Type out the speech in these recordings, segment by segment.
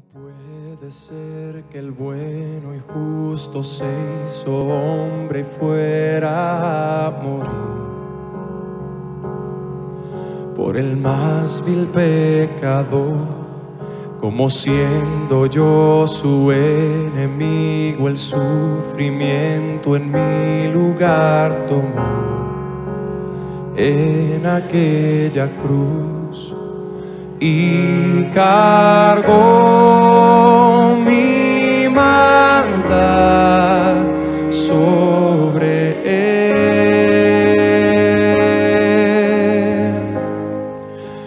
Puede ser que el bueno y justo se hizo hombre y fuera a morir por el más vil pecador, como siendo yo su enemigo, el sufrimiento en mi lugar tomó en aquella cruz y cargó mi maldad sobre él.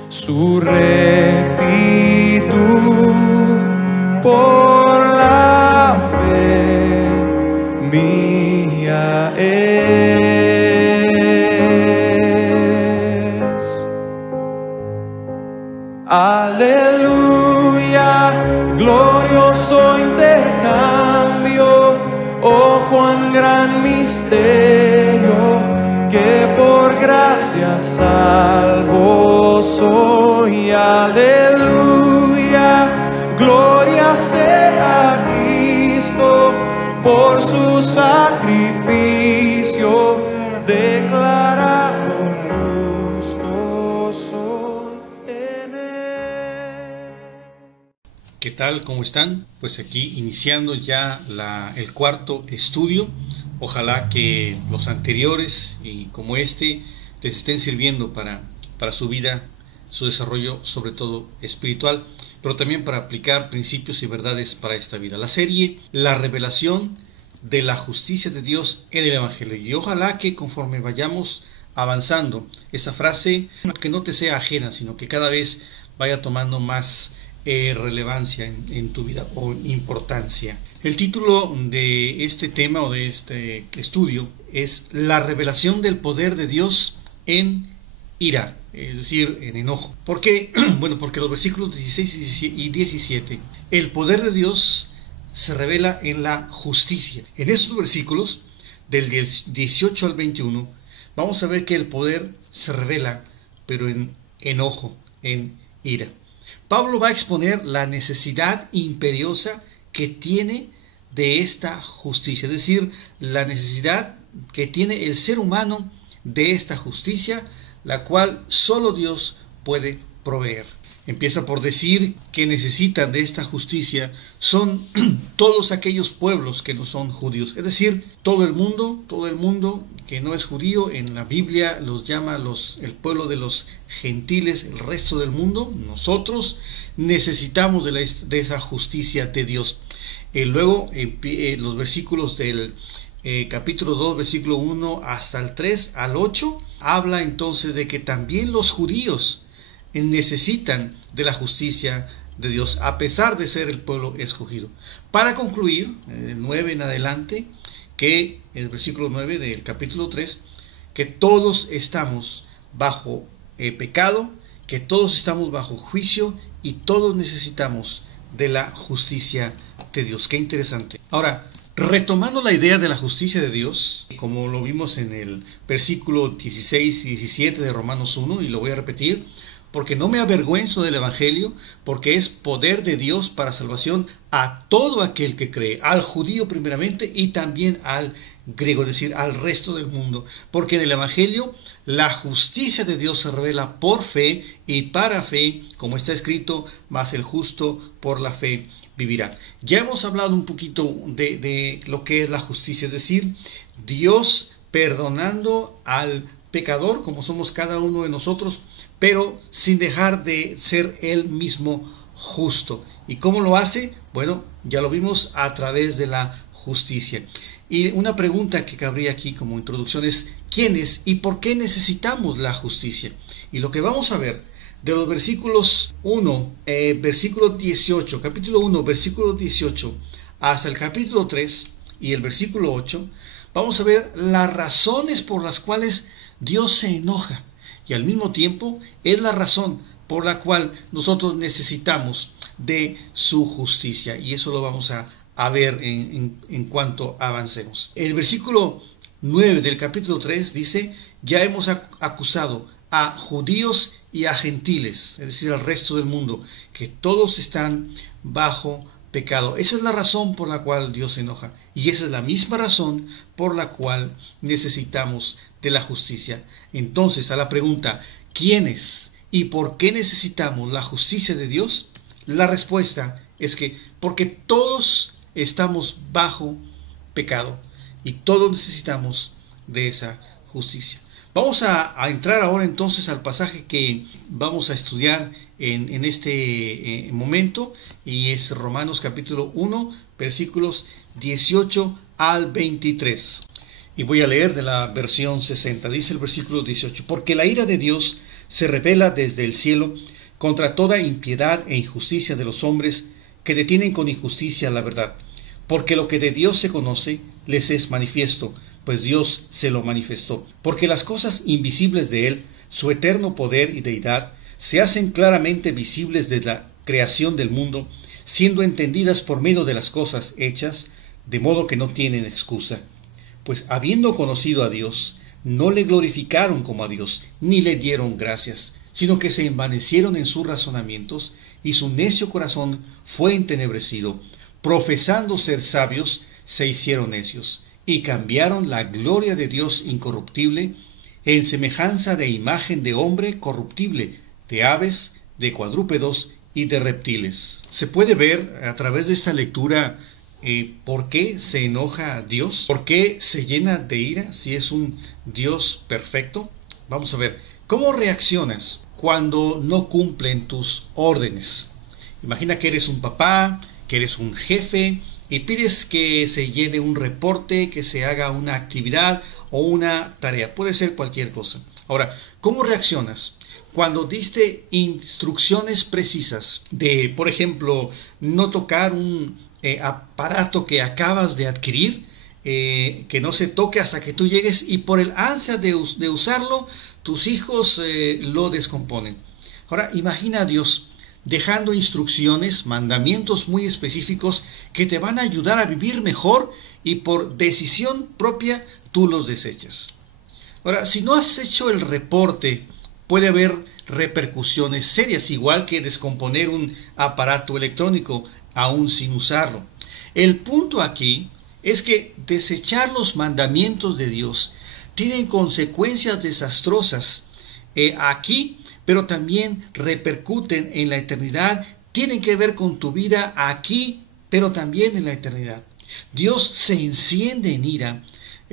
Su rectitud por la fe mía es. Aleluya, glorioso intercambio, oh cuán gran misterio, que por gracia salvo soy. Aleluya, gloria sea a Cristo, por su sacrificio declarado justo soy en él. ¿Qué tal? ¿Cómo están? Pues aquí iniciando ya el cuarto estudio. Ojalá que los anteriores y como este les estén sirviendo para su vida, su desarrollo, sobre todo espiritual, pero también para aplicar principios y verdades para esta vida. La serie La revelación de la justicia de Dios en el Evangelio. Y ojalá que conforme vayamos avanzando, esta frase que no te sea ajena, sino que cada vez vaya tomando más relevancia en tu vida o importancia. El título de este tema o de este estudio es La revelación del poder de Dios en ira, es decir, en enojo. ¿Por qué? Bueno, porque los versículos 16 y 17, el poder de Dios se revela en la justicia. En estos versículos, del 18 al 21, vamos a ver que el poder se revela, pero en enojo, en ira. Pablo va a exponer la necesidad imperiosa que tiene de esta justicia, es decir, la necesidad que tiene el ser humano de esta justicia, la cual solo Dios puede proveer. Empieza por decir que necesitan de esta justicia son todos aquellos pueblos que no son judíos, es decir, todo el mundo que no es judío. En la Biblia los llama el pueblo de los gentiles, el resto del mundo. Nosotros necesitamos de esa justicia de Dios. Luego los versículos del capítulo 2, versículo 1 hasta el 3 al 8, habla entonces de que también los judíos necesitan de la justicia de Dios, a pesar de ser el pueblo escogido. Para concluir, el 9 en adelante, que el versículo 9 del capítulo 3, que todos estamos bajo pecado, que todos estamos bajo juicio y todos necesitamos de la justicia de Dios. Qué interesante. Ahora, retomando la idea de la justicia de Dios, como lo vimos en el versículo 16 y 17 de Romanos 1, y lo voy a repetir, porque no me avergüenzo del Evangelio, porque es poder de Dios para salvación a todo aquel que cree, al judío primeramente y también al griego, es decir, al resto del mundo. Porque en el Evangelio la justicia de Dios se revela por fe y para fe, como está escrito, mas el justo por la fe vivirá. Ya hemos hablado un poquito de lo que es la justicia, es decir, Dios perdonando al pecador, como somos cada uno de nosotros, pero sin dejar de ser él mismo justo. ¿Y cómo lo hace? Bueno, ya lo vimos a través de la justicia. Y una pregunta que cabría aquí como introducción es: ¿quiénes y por qué necesitamos la justicia? Y lo que vamos a ver de los versículos 1, versículo 18, capítulo 1, versículo 18, hasta el capítulo 3 y el versículo 8, vamos a ver las razones por las cuales Dios se enoja. Y al mismo tiempo es la razón por la cual nosotros necesitamos de su justicia. Y eso lo vamos a ver en cuanto avancemos. El versículo 9 del capítulo 3 dice: ya hemos acusado a judíos y a gentiles, es decir, al resto del mundo, que todos están bajo pecado. Esa es la razón por la cual Dios se enoja, y esa es la misma razón por la cual necesitamos de la justicia. Entonces, a la pregunta, ¿quiénes y por qué necesitamos la justicia de Dios? La respuesta es que porque todos estamos bajo pecado y todos necesitamos de esa justicia. Vamos a entrar ahora entonces al pasaje que vamos a estudiar en este momento, y es Romanos capítulo 1, versículos 18 al 23. Y voy a leer de la versión 60. Dice el versículo 18: porque la ira de Dios se revela desde el cielo contra toda impiedad e injusticia de los hombres que detienen con injusticia la verdad. Porque lo que de Dios se conoce les es manifiesto, pues Dios se lo manifestó. Porque las cosas invisibles de Él, su eterno poder y deidad, se hacen claramente visibles desde la creación del mundo, siendo entendidas por medio de las cosas hechas, de modo que no tienen excusa. Pues habiendo conocido a Dios, no le glorificaron como a Dios, ni le dieron gracias, sino que se envanecieron en sus razonamientos, y su necio corazón fue entenebrecido. Profesando ser sabios, se hicieron necios, y cambiaron la gloria de Dios incorruptible en semejanza de imagen de hombre corruptible, de aves, de cuadrúpedos y de reptiles. Se puede ver a través de esta lectura por qué se enoja Dios, por qué se llena de ira si es un Dios perfecto. Vamos a ver, ¿cómo reaccionas cuando no cumplen tus órdenes? Imagina que eres un papá, que eres un jefe, y pides que se llene un reporte, que se haga una actividad o una tarea. Puede ser cualquier cosa. Ahora, ¿cómo reaccionas cuando diste instrucciones precisas de, por ejemplo, no tocar un aparato que acabas de adquirir, que no se toque hasta que tú llegues, y por el ansia de usarlo, tus hijos lo descomponen? Ahora, imagina a Dios dejando instrucciones, mandamientos muy específicos que te van a ayudar a vivir mejor, y por decisión propia tú los desechas. Ahora, si no has hecho el reporte, puede haber repercusiones serias, igual que descomponer un aparato electrónico aún sin usarlo. El punto aquí es que desechar los mandamientos de Dios tienen consecuencias desastrosas aquí, pero también repercuten en la eternidad, tienen que ver con tu vida aquí, pero también en la eternidad. Dios se enciende en ira,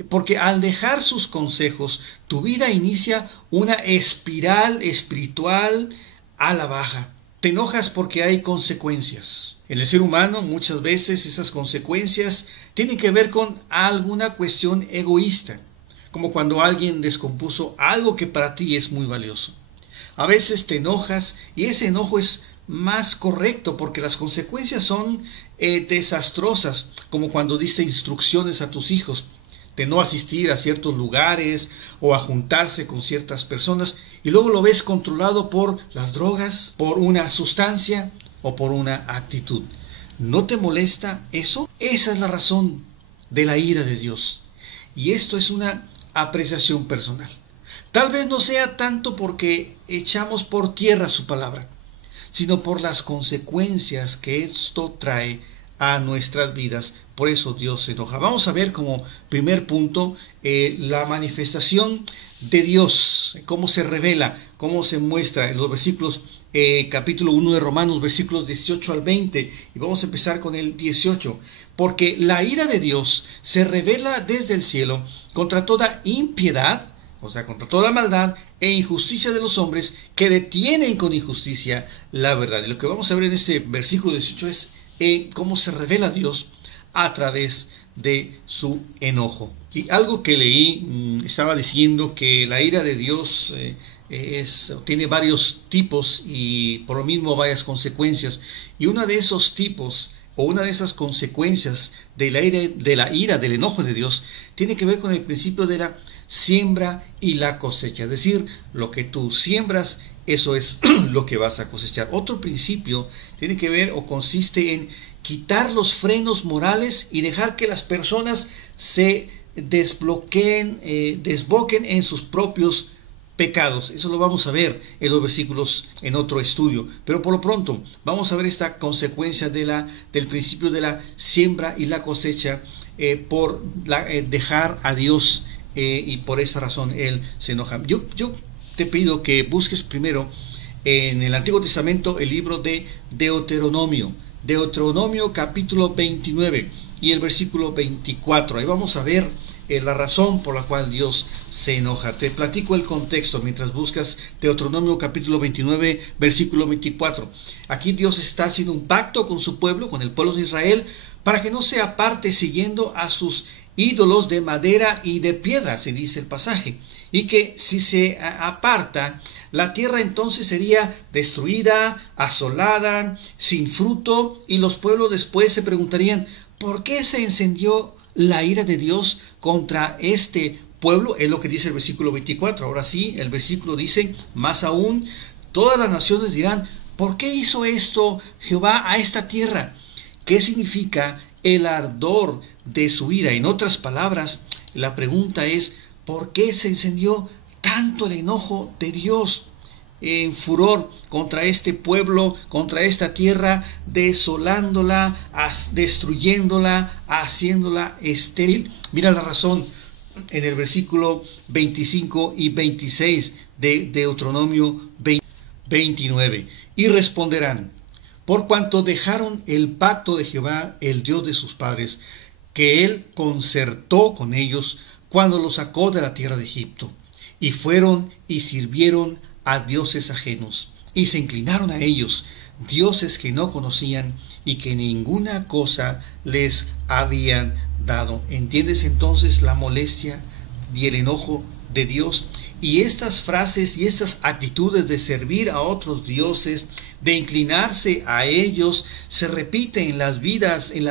porque al dejar sus consejos, tu vida inicia una espiral espiritual a la baja. Te enojas porque hay consecuencias. En el ser humano, muchas veces esas consecuencias tienen que ver con alguna cuestión egoísta, como cuando alguien descompuso algo que para ti es muy valioso. A veces te enojas, y ese enojo es más correcto porque las consecuencias son desastrosas, como cuando diste instrucciones a tus hijos de no asistir a ciertos lugares o a juntarse con ciertas personas, y luego lo ves controlado por las drogas, por una sustancia o por una actitud. ¿No te molesta eso? Esa es la razón de la ira de Dios, y esto es una apreciación personal. Tal vez no sea tanto porque echamos por tierra su palabra, sino por las consecuencias que esto trae a nuestras vidas. Por eso Dios se enoja. Vamos a ver como primer punto la manifestación de Dios, cómo se revela, cómo se muestra en los versículos, capítulo 1 de Romanos, versículos 18 al 20, y vamos a empezar con el 18. Porque la ira de Dios se revela desde el cielo contra toda impiedad, o sea, contra toda maldad e injusticia de los hombres que detienen con injusticia la verdad. Y lo que vamos a ver en este versículo 18 es cómo se revela Dios a través de su enojo. Y algo que leí estaba diciendo que la ira de Dios tiene varios tipos y por lo mismo varias consecuencias. Y uno de esos tipos o una de esas consecuencias de la ira, del enojo de Dios, tiene que ver con el principio de la siembra y la cosecha. Es decir, lo que tú siembras, eso es lo que vas a cosechar. Otro principio tiene que ver o consiste en quitar los frenos morales y dejar que las personas se desboquen en sus propios pecados. Eso lo vamos a ver en los versículos en otro estudio. Pero por lo pronto vamos a ver esta consecuencia del principio de la siembra y la cosecha por dejar a Dios, y por esta razón Él se enoja. Yo te pido que busques primero en el Antiguo Testamento el libro de Deuteronomio. Deuteronomio capítulo 29 y el versículo 24. Ahí vamos a ver la razón por la cual Dios se enoja. Te platico el contexto mientras buscas Deuteronomio capítulo 29, versículo 24. Aquí Dios está haciendo un pacto con su pueblo, con el pueblo de Israel, para que no se aparte siguiendo a sus ídolos de madera y de piedra, se dice el pasaje, y que si se aparta, la tierra entonces sería destruida, asolada, sin fruto, y los pueblos después se preguntarían, ¿por qué se encendió la ira de Dios contra este pueblo? Es lo que dice el versículo 24. Ahora sí, el versículo dice, más aún, todas las naciones dirán, ¿por qué hizo esto Jehová a esta tierra? ¿Qué significa el ardor de su ira? En otras palabras, la pregunta es, ¿por qué se encendió tanto el enojo de Dios en furor contra este pueblo, contra esta tierra, desolándola, destruyéndola, haciéndola estéril? Mira la razón en el versículo 25 y 26 de Deuteronomio 29. Y responderán, por cuanto dejaron el pacto de Jehová, el Dios de sus padres, que él concertó con ellos cuando los sacó de la tierra de Egipto, y fueron y sirvieron a dioses ajenos, y se inclinaron a ellos, dioses que no conocían y que ninguna cosa les habían dado. ¿Entiendes entonces la molestia y el enojo de Dios? Y estas frases y estas actitudes de servir a otros dioses, de inclinarse a ellos, se repiten en la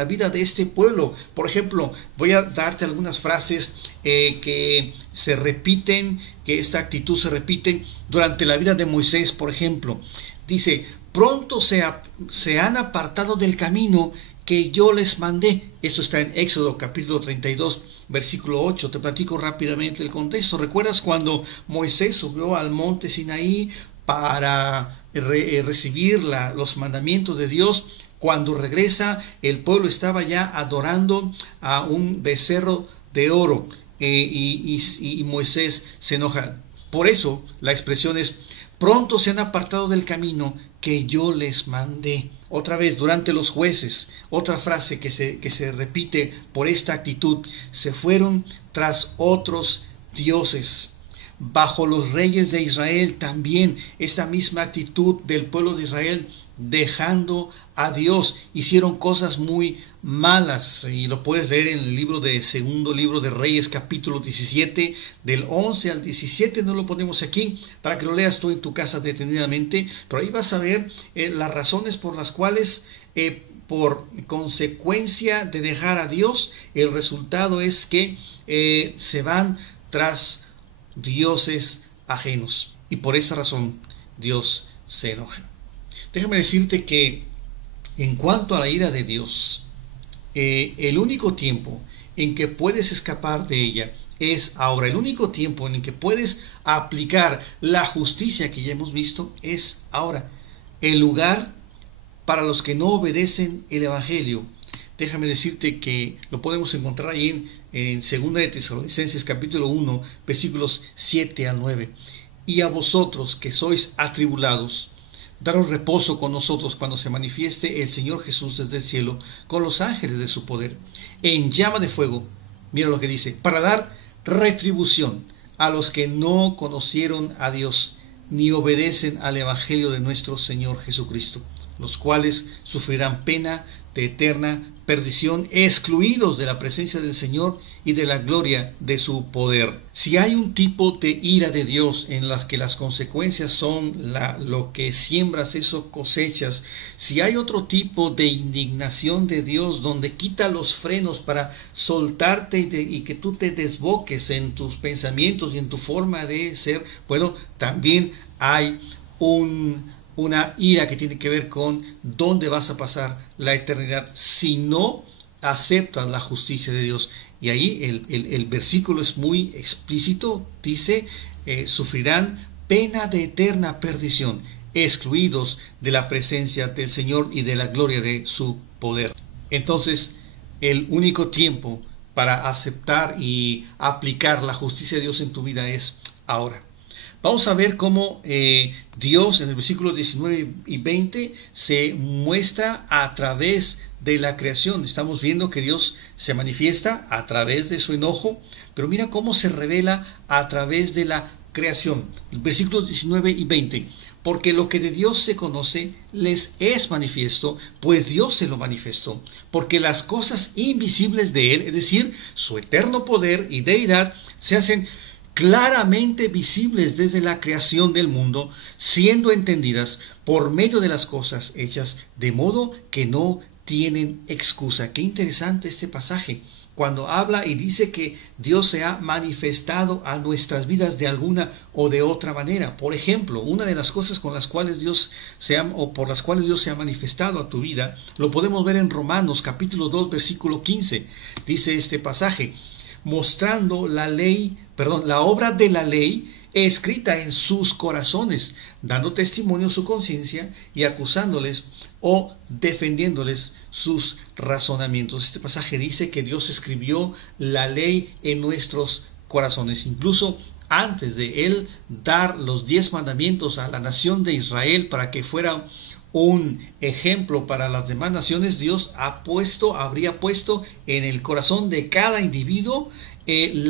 vida de este pueblo. Por ejemplo, voy a darte algunas frases que se repiten, que esta actitud se repite durante la vida de Moisés. Por ejemplo, dice, pronto se han apartado del camino que yo les mandé. Esto está en Éxodo capítulo 32, versículo 8. Te platico rápidamente el contexto. ¿Recuerdas cuando Moisés subió al monte Sinaí para recibir los mandamientos de Dios? Cuando regresa, el pueblo estaba ya adorando a un becerro de oro, y Moisés se enoja. Por eso la expresión es, pronto se han apartado del camino que yo les mandé. Otra vez, durante los jueces, otra frase que se repite por esta actitud, se fueron tras otros dioses. Bajo los reyes de Israel también esta misma actitud del pueblo de Israel, dejando a Dios, hicieron cosas muy malas, y lo puedes leer en el segundo libro de Reyes capítulo 17, del 11 al 17, no lo ponemos aquí para que lo leas tú en tu casa detenidamente, pero ahí vas a ver las razones por las cuales, por consecuencia de dejar a Dios, el resultado es que se van tras dioses ajenos, y por esa razón Dios se enoja. Déjame decirte que en cuanto a la ira de Dios, el único tiempo en que puedes escapar de ella es ahora. El único tiempo en el que puedes aplicar la justicia que ya hemos visto es ahora. El lugar para los que no obedecen el Evangelio, déjame decirte que lo podemos encontrar ahí en 2 de Tesalonicenses capítulo 1, versículos 7 al 9. Y a vosotros que sois atribulados, daros reposo con nosotros cuando se manifieste el Señor Jesús desde el cielo con los ángeles de su poder, en llama de fuego, mira lo que dice, para dar retribución a los que no conocieron a Dios, ni obedecen al Evangelio de nuestro Señor Jesucristo, los cuales sufrirán pena de eterna perdición, excluidos de la presencia del Señor y de la gloria de su poder. Si hay un tipo de ira de Dios en las que las consecuencias son lo que siembras, eso cosechas, si hay otro tipo de indignación de Dios donde quita los frenos para soltarte y que tú te desboques en tus pensamientos y en tu forma de ser, bueno, también hay una ira que tiene que ver con dónde vas a pasar la eternidad si no aceptas la justicia de Dios. Y ahí el versículo es muy explícito, dice, sufrirán pena de eterna perdición, excluidos de la presencia del Señor y de la gloria de su poder. Entonces, el único tiempo para aceptar y aplicar la justicia de Dios en tu vida es ahora. Vamos a ver cómo Dios en el versículo 19 y 20 se muestra a través de la creación. Estamos viendo que Dios se manifiesta a través de su enojo, pero mira cómo se revela a través de la creación. Versículos 19 y 20. Porque lo que de Dios se conoce les es manifiesto, pues Dios se lo manifestó. Porque las cosas invisibles de Él, es decir, su eterno poder y deidad, se hacen claramente visibles desde la creación del mundo, siendo entendidas por medio de las cosas hechas, de modo que no tienen excusa. Qué interesante este pasaje, cuando habla y dice que Dios se ha manifestado a nuestras vidas de alguna o de otra manera. Por ejemplo, una de las cosas con las cuales por las cuales Dios se ha manifestado a tu vida, lo podemos ver en Romanos capítulo 2, versículo 15. Dice este pasaje: mostrando la obra de la ley escrita en sus corazones, dando testimonio a su conciencia y acusándoles o defendiéndoles sus razonamientos. Este pasaje dice que Dios escribió la ley en nuestros corazones. Incluso antes de Él dar los 10 mandamientos a la nación de Israel para que fuera un ejemplo para las demás naciones, Dios habría puesto en el corazón de cada individuo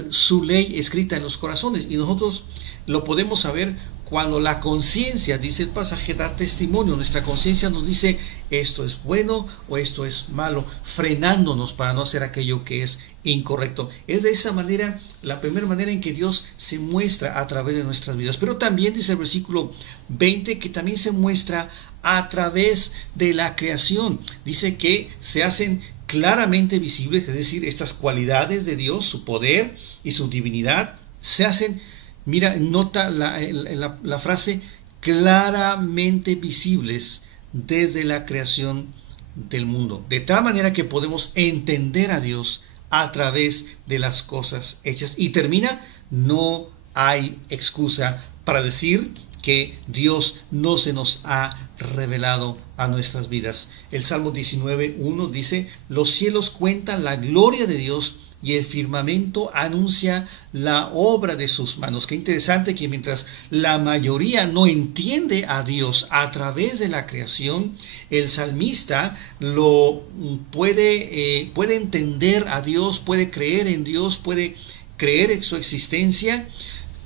su ley escrita en los corazones. Y nosotros lo podemos saber cuando la conciencia, dice el pasaje, da testimonio. Nuestra conciencia nos dice esto es bueno o esto es malo, frenándonos para no hacer aquello que es incorrecto. Es de esa manera, la primera manera en que Dios se muestra a través de nuestras vidas. Pero también dice el versículo 20 que también se muestra a través de la creación. Dice que se hacen claramente visibles, es decir, estas cualidades de Dios, su poder y su divinidad, se hacen, mira, nota la frase, claramente visibles desde la creación del mundo. De tal manera que podemos entender a Dios a través de las cosas hechas. Y termina, no hay excusa para decir que Dios no se nos ha revelado a nuestras vidas. El Salmo 19:1 dice: los cielos cuentan la gloria de Dios y el firmamento anuncia la obra de sus manos. Qué interesante que mientras la mayoría no entiende a Dios a través de la creación, el salmista lo puede entender a Dios, puede creer en Dios, puede creer en su existencia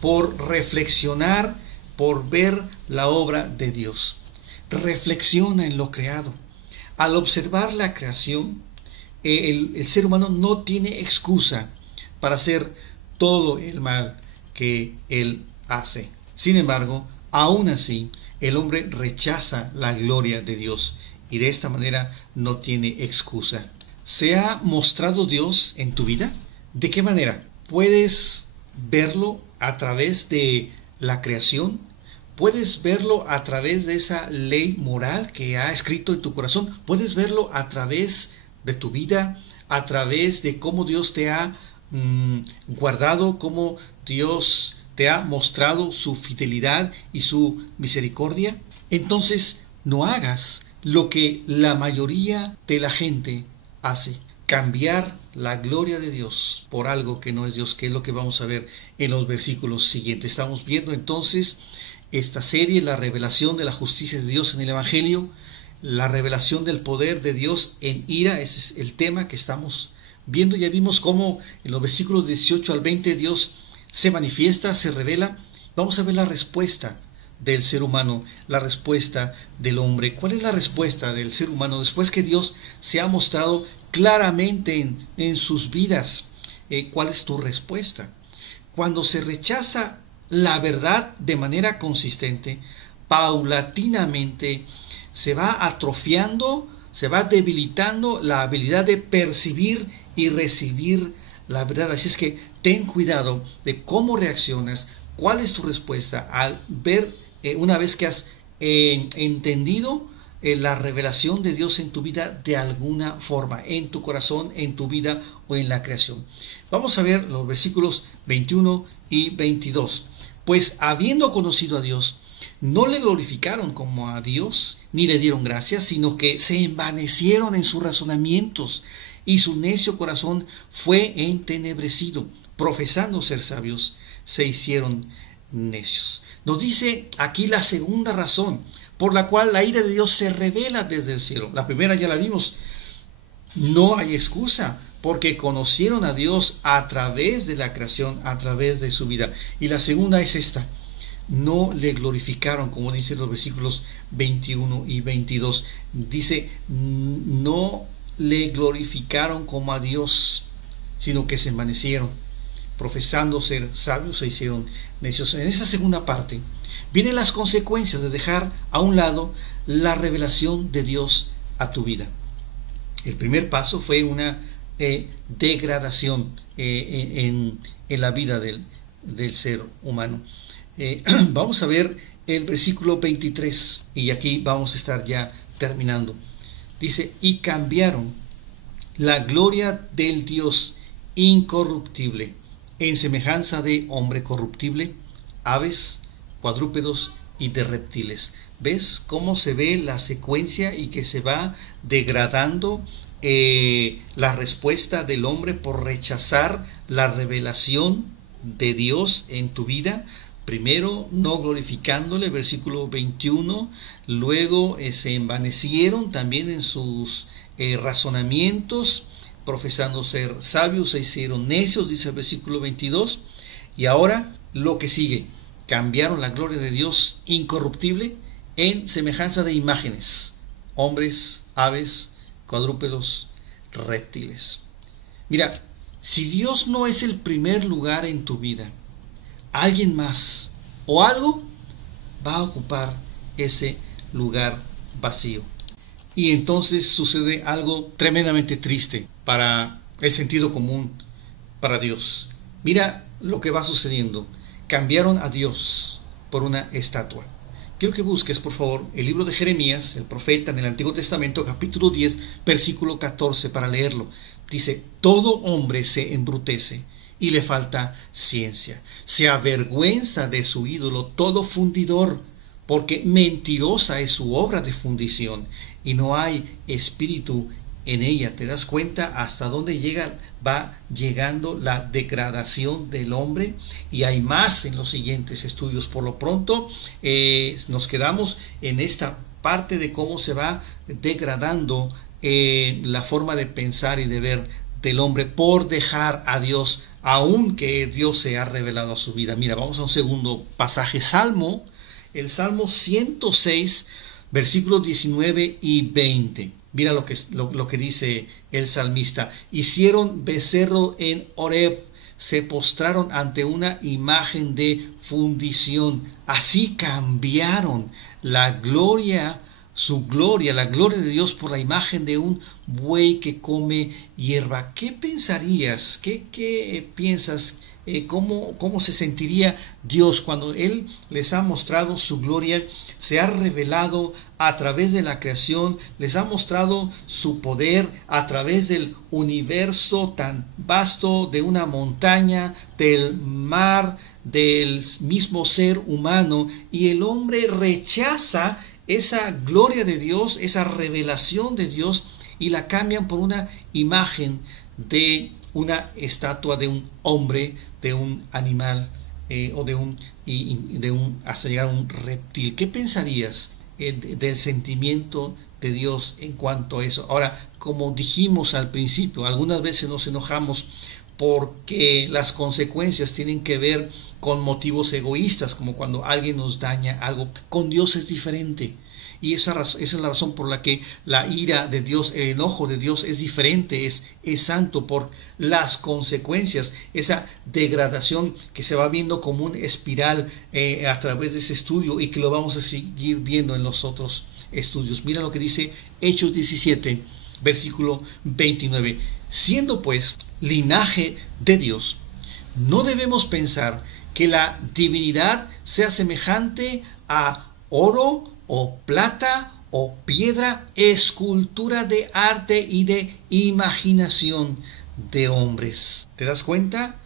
por reflexionar, por ver la obra de Dios. Reflexiona en lo creado. Al observar la creación, el ser humano no tiene excusa para hacer todo el mal que él hace. Sin embargo, aún así, el hombre rechaza la gloria de Dios y de esta manera no tiene excusa. ¿Se ha mostrado Dios en tu vida? ¿De qué manera? ¿Puedes verlo a través de la creación? ¿Puedes verlo a través de esa ley moral que ha escrito en tu corazón? ¿Puedes verlo a través de tu vida, a través de cómo Dios te ha guardado, cómo Dios te ha mostrado su fidelidad y su misericordia? Entonces, no hagas lo que la mayoría de la gente hace: cambiar la gloria de Dios por algo que no es Dios, que es lo que vamos a ver en los versículos siguientes. Estamos viendo entonces esta serie, la revelación de la justicia de Dios en el Evangelio, la revelación del poder de Dios en ira. Ese es el tema que estamos viendo. Ya vimos cómo en los versículos 18 al 20 Dios se manifiesta, se revela. Vamos a ver la respuesta del ser humano, la respuesta del hombre. ¿Cuál es la respuesta del ser humano después que Dios se ha mostrado claramente en sus vidas? ¿Cuál es tu respuesta? Cuando se rechaza la verdad de manera consistente, paulatinamente se va atrofiando, se va debilitando la habilidad de percibir y recibir la verdad. Así es que ten cuidado de cómo reaccionas, cuál es tu respuesta al ver, una vez que has entendido la revelación de Dios en tu vida de alguna forma, en tu corazón, en tu vida o en la creación. Vamos a ver los versículos 21 y 22. Pues habiendo conocido a Dios, no le glorificaron como a Dios, ni le dieron gracias, sino que se envanecieron en sus razonamientos, y su necio corazón fue entenebrecido. Profesando ser sabios, se hicieron necios. Nos dice aquí la segunda razón por la cual la ira de Dios se revela desde el cielo. La primera ya la vimos. No hay excusa, porque conocieron a Dios a través de la creación, a través de su vida. Y la segunda es esta: no le glorificaron, como dicen los versículos 21 y 22. Dice, no le glorificaron como a Dios, sino que se envanecieron. Profesando ser sabios, se hicieron necios. En esa segunda parte vienen las consecuencias de dejar a un lado la revelación de Dios a tu vida. El primer paso fue una degradación en la vida del ser humano. Vamos a ver el versículo 23 y aquí vamos a estar ya terminando. Dice, y cambiaron la gloria del Dios incorruptible en semejanza de hombre corruptible, aves, cuadrúpedos y de reptiles. ¿Ves cómo se ve la secuencia y que se va degradando la respuesta del hombre por rechazar la revelación de Dios en tu vida? Primero, no glorificándole, versículo 21, luego se envanecieron también en sus razonamientos, profesando ser sabios, se hicieron necios, dice el versículo 22, y ahora lo que sigue, cambiaron la gloria de Dios incorruptible en semejanza de imágenes, hombres, aves, cuadrúpedos, reptiles. Mira, si Dios no es el primer lugar en tu vida, alguien más o algo va a ocupar ese lugar vacío. Y entonces sucede algo tremendamente triste para el sentido común, para Dios. Mira lo que va sucediendo. Cambiaron a Dios por una estatua. Quiero que busques, por favor, el libro de Jeremías, el profeta en el Antiguo Testamento, capítulo 10, versículo 14, para leerlo. Dice, todo hombre se embrutece y le falta ciencia. Se avergüenza de su ídolo todo fundidor, porque mentirosa es su obra de fundición y no hay espíritu en ella. ¿Te das cuenta hasta dónde va llegando la degradación del hombre? Y hay más en los siguientes estudios. Por lo pronto nos quedamos en esta parte de cómo se va degradando la forma de pensar y de ver del hombre por dejar a Dios, aunque Dios se ha revelado a su vida. Mira, vamos a un segundo pasaje, el Salmo 106, versículos 19 y 20. Mira lo que dice el salmista. Hicieron becerro en Horeb, se postraron ante una imagen de fundición. Así cambiaron la gloria de Dios por la imagen de un buey que come hierba. ¿Qué pensarías? ¿Qué piensas? ¿Cómo se sentiría Dios cuando Él les ha mostrado su gloria? Se ha revelado a través de la creación, les ha mostrado su poder a través del universo tan vasto, de una montaña, del mar, del mismo ser humano, y el hombre rechaza esa gloria de Dios, esa revelación de Dios, y la cambian por una imagen de una estatua de un hombre, de un animal o hasta llegar a un reptil. ¿Qué pensarías del sentimiento de Dios en cuanto a eso? Ahora, como dijimos al principio, algunas veces nos enojamos porque las consecuencias tienen que ver con motivos egoístas, como cuando alguien nos daña algo. Con Dios es diferente. Y esa es la razón por la que la ira de Dios, el enojo de Dios es diferente, es santo, por las consecuencias, esa degradación que se va viendo como una espiral a través de ese estudio y que lo vamos a seguir viendo en los otros estudios. Mira lo que dice Hechos 17, versículo 29. Siendo pues linaje de Dios, no debemos pensar que la divinidad sea semejante a oro o plata o piedra, escultura de arte y de imaginación de hombres. ¿Te das cuenta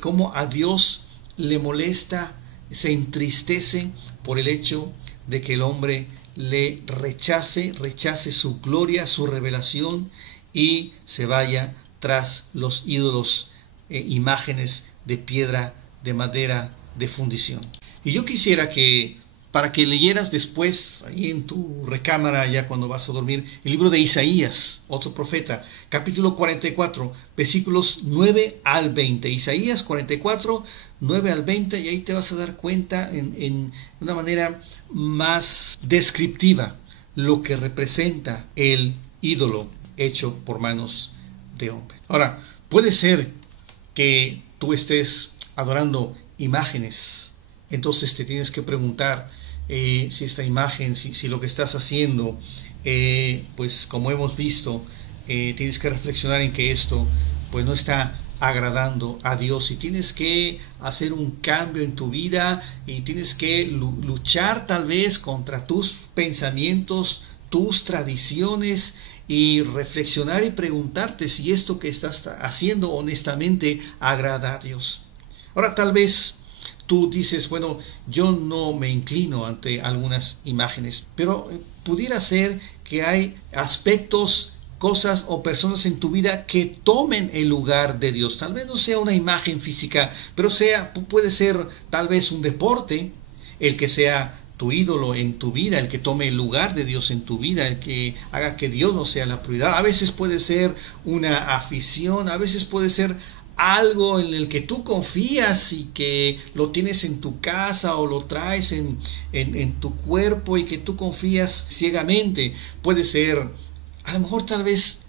cómo a Dios le molesta, se entristece por el hecho de que el hombre le rechace su gloria, su revelación, y se vaya tras los ídolos, imágenes de piedra, de madera, de fundición? Y yo quisiera que, para que leyeras después, ahí en tu recámara, ya cuando vas a dormir, el libro de Isaías, otro profeta, capítulo 44, versículos 9 al 20. Isaías 44, 9 al 20, y ahí te vas a dar cuenta en una manera más descriptiva lo que representa el ídolo hecho por manos de hombre. Ahora, puede ser que tú estés adorando imágenes, entonces te tienes que preguntar si esta imagen, si lo que estás haciendo, pues como hemos visto, tienes que reflexionar en que esto pues no está agradando a Dios, y tienes que hacer un cambio en tu vida, y tienes que luchar tal vez contra tus pensamientos, tus tradiciones, y reflexionar y preguntarte si esto que estás haciendo honestamente agrada a Dios. Ahora, tal vez tú dices, bueno, yo no me inclino ante algunas imágenes, pero pudiera ser que hay aspectos, cosas o personas en tu vida que tomen el lugar de Dios. Tal vez no sea una imagen física, pero puede ser tal vez un deporte, el que sea tu ídolo en tu vida, el que tome el lugar de Dios en tu vida, el que haga que Dios no sea la prioridad. A veces puede ser una afición, a veces puede ser algo en el que tú confías y que lo tienes en tu casa o lo traes en tu cuerpo y que tú confías ciegamente. Puede ser, a lo mejor tal vez,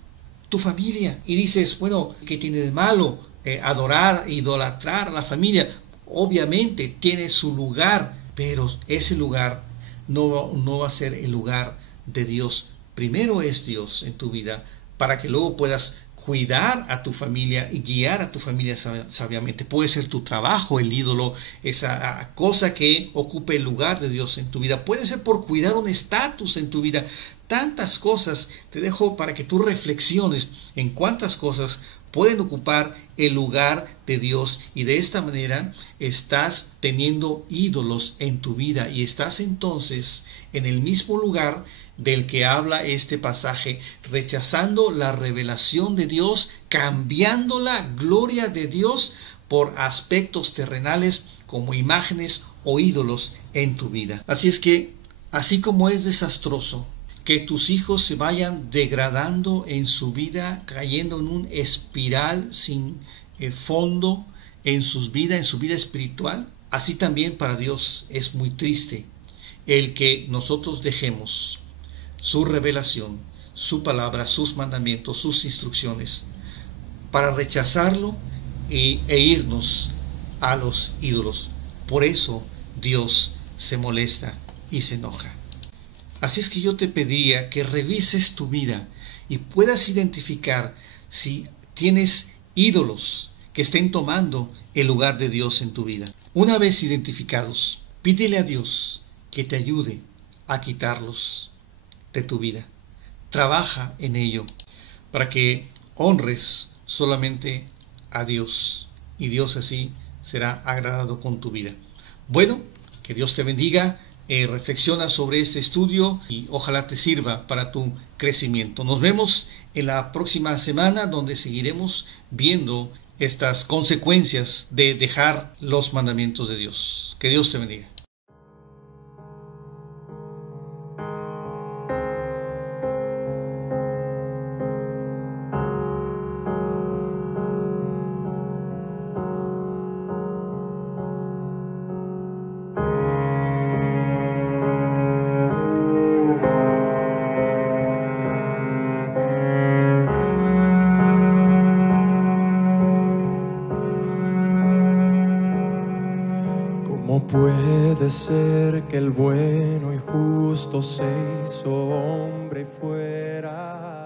tu familia, y dices, bueno, ¿qué tiene de malo adorar, idolatrar a la familia? Obviamente tiene su lugar, pero ese lugar no va a ser el lugar de Dios. Primero es Dios en tu vida, para que luego puedas cuidar a tu familia y guiar a tu familia sabiamente. Puede ser tu trabajo el ídolo, esa cosa que ocupe el lugar de Dios en tu vida. Puede ser por cuidar un estatus en tu vida. Tantas cosas. Te dejo para que tú reflexiones en cuántas cosas pueden ocupar el lugar de Dios, y de esta manera estás teniendo ídolos en tu vida, y estás entonces en el mismo lugar del que habla este pasaje, rechazando la revelación de Dios, cambiando la gloria de Dios por aspectos terrenales como imágenes o ídolos en tu vida. Así es que, así como es desastroso que tus hijos se vayan degradando en su vida, cayendo en un espiral sin fondo en sus vidas, en su vida espiritual, así también para Dios es muy triste el que nosotros dejemos su revelación, su palabra, sus mandamientos, sus instrucciones, para rechazarlo e irnos a los ídolos. Por eso Dios se molesta y se enoja. Así es que yo te pediría que revises tu vida y puedas identificar si tienes ídolos que estén tomando el lugar de Dios en tu vida. Una vez identificados, pídele a Dios que te ayude a quitarlos de tu vida. Trabaja en ello para que honres solamente a Dios, y Dios así será agradado con tu vida. Bueno, que Dios te bendiga. Reflexiona sobre este estudio y ojalá te sirva para tu crecimiento. Nos vemos en la próxima semana, donde seguiremos viendo estas consecuencias de dejar los mandamientos de Dios. Que Dios te bendiga. ¿Cómo puede ser que el bueno y justo se hizo hombre y fuera